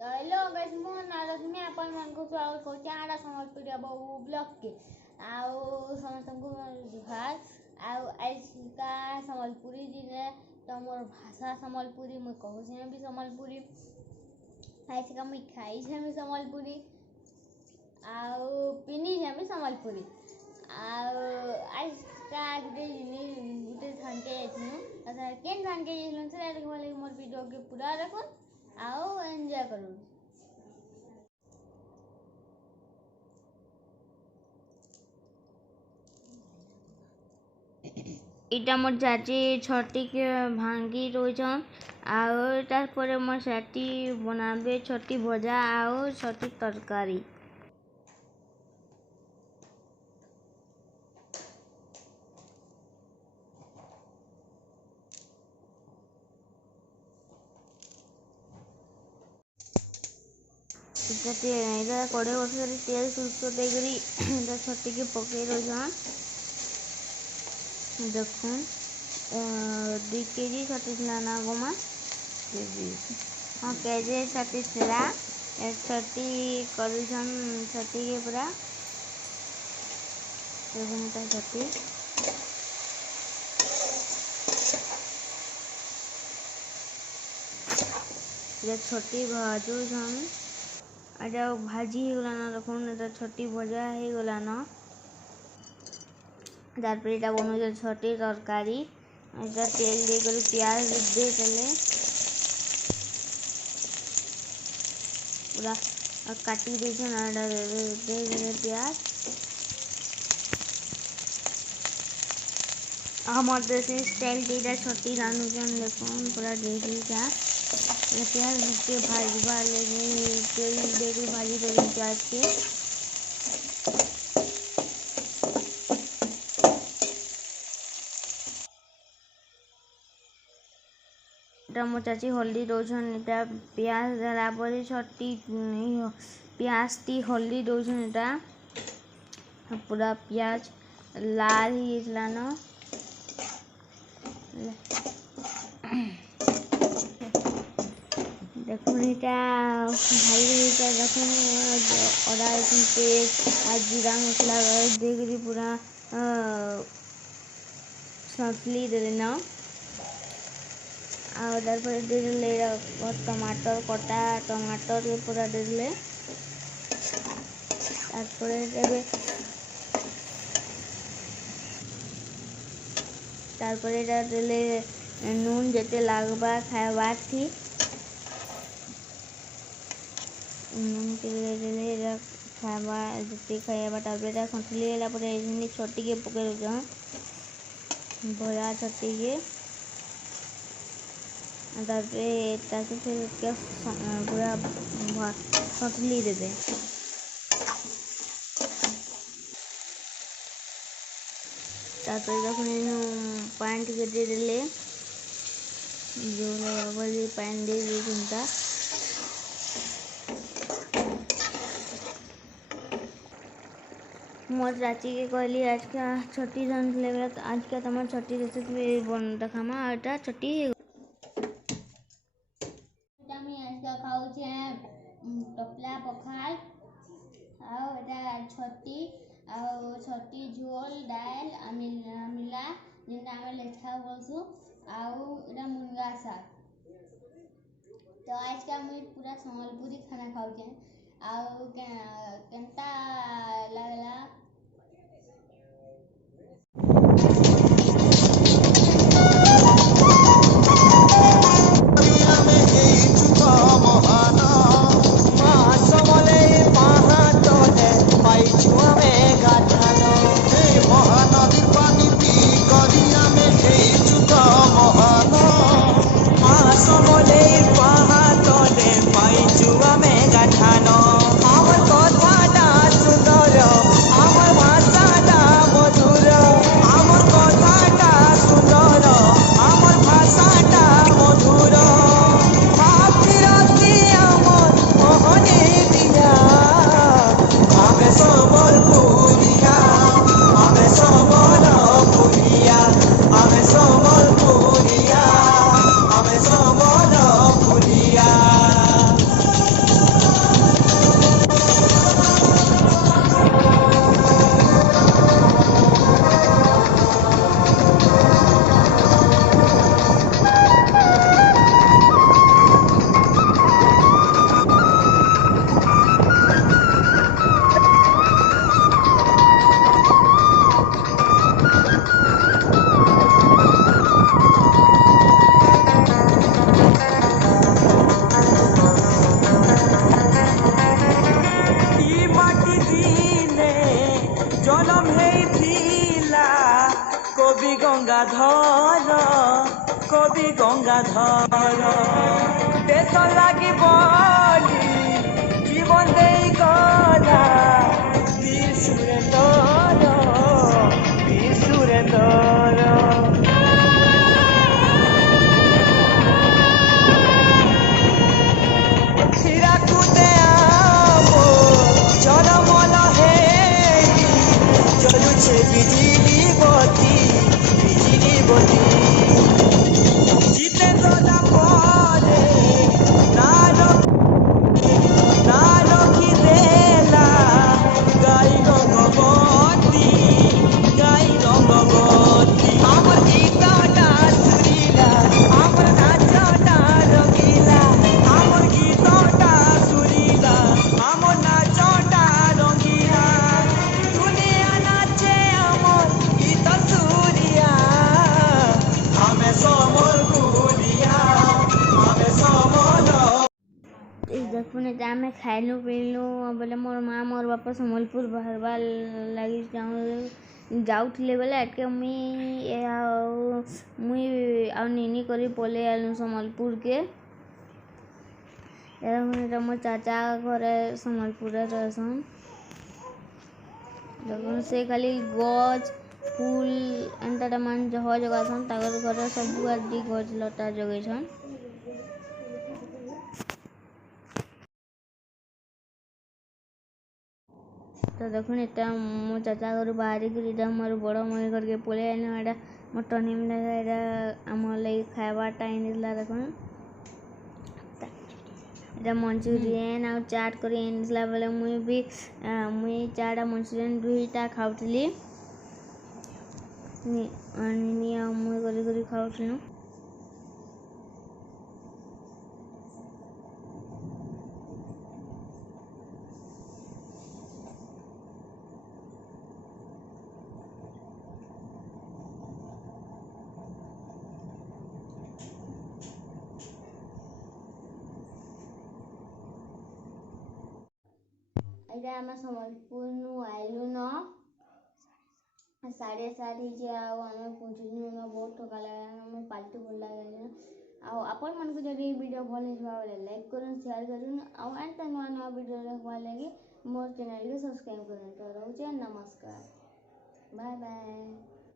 तो hello guys मो नारश्मि आपण मानकु स्वागत करछि आडा संबलपुर बहु ब्लॉग के आउ समस्त को जुहार आउ आज का संबलपुरी जिले तो मोर भाषा संबलपुरी मैं कहू से भी संबलपुरी आज का मैं खाई से भी संबलपुरी आउ पिनी से भी संबलपुरी आउ आज का गुटे थान के जाइनु असा केन थान के जाइनु से देखो लागि मोर वीडियो के पूरा देखो आओ एंजॉय करूँ। इटा मोर चाची छटी के भांगी रोजन आउ तार परे मोर चाची बनाबे छटी भजा आउ छटी तरकारी। कड़े बस तेल सुरसो देकर छटी के पकई रोजन देखुन 2 केजी छटी थी ना गोमा हाँ केजे छटी थी छटी करुन छटी के पूरा देखुन छटी छटी भाजुन आजा भाजी होगलाना देखुन एटा छटी भजा हो गलाना तारपर एटा बनु छटी तरकारी एटा तेल दे कर प्याज दे देले पूरा काटी दे छन आडा दे देले प्याज हमर देसी स्टाइल एटा छटी रानुजन देखुन पूरा देसी का प्याज के भाजवा लगे तेल देकर भाजी करें प्याज के मो चाची हल्दी दौन एटा प्याज देला पर छटी प्याज टी हल्दी दौन एटा पूरा प्याज लाल होना न देखुन यहाँ भाई देखुन अदा रसुन पेस्ट आ जीरा मसला देकर पूरा सतली दे देना आर पर दे टमाटर कटा टमाटर के पूरा दे दिले तारपरे देले नून जेते लागबा खावा थी नून के देले खावा जेते खावा तारपरे सन्तुली छटी के पकड़ भया छटी के तारपरे फिर पूरा सन्तुली देबे तारपरे देखुन पानी टिके दे देले जो वाली पानी दे दी चिंता मोर चाची के कहली आज का छटी रांधले आज का तुम छटी रेसिपी बन देखामा एटा छटी खाऊ टपला पखाल छटी छटी झोल दाल मिला जेनटा आम लेखा बोलसु आउटा मुनगा साग तो आज का मुझे पूरा संबलपुरी खाना खाऊचे आउ केनता लगला ठानो हमर कथा सुंदर हमर गंगाधर देश लागी बोली जीवन दे गला वीर सुरेंद्र वीर सुरेंद्र हୀराकुदे आमो जलमल हे जलुछे बिजली बती जितेंद्र दा परे ना रखी देला गाई रंगवती हमर गीतटा सुरीला हमर नाचटा रंगीला हमर गीतटा सुरीला हमर नाचटा रंगीला दुनिया नाचे हमर गीत सुरिया हमें समर गुलिया हमें समर देखुन एटा आमे खाइलु पिलु बोले मोर माँ मोर बापा सम्बलपुर बाहरबा लगी जाऊले बोले एटके मुई आउ निनी करी पले आलु सम्बलपुर के एटा मोर चाचा घरे सम्बलपुर रहसन देखुन से खाली गज फूल एंता मान जह जगासन ताकर घरे सब आदि गज लता जगैछन तो देखुन एटा मो चाचा घर बाहर कर मोर बड़ मई घर के पले आने एटा मोर टनी में एटा आमर लगी खाइबाटा आनिला देखुन एटा मंचूरियन आ चाट करी आनिला बोले मुई चाटा मंचूरियन दुईटा खाउथली निनी आ मुई करी खाउथलु एटा आमे सम्बलपुर नु आइलु न 7:30 जे आउ आमे पहुँचलु न बहुत ठका लागला आमे पाल्टी बोला गेली आ आपण मन को जदी वीडियो भल हिवा बोले लाइक करूँ शेयर करूँ आ एंड नवा वीडियो देखवा लगी मोर चैनल के सब्सक्राइब करूँ तो रहउचे नमस्कार बाय बाय।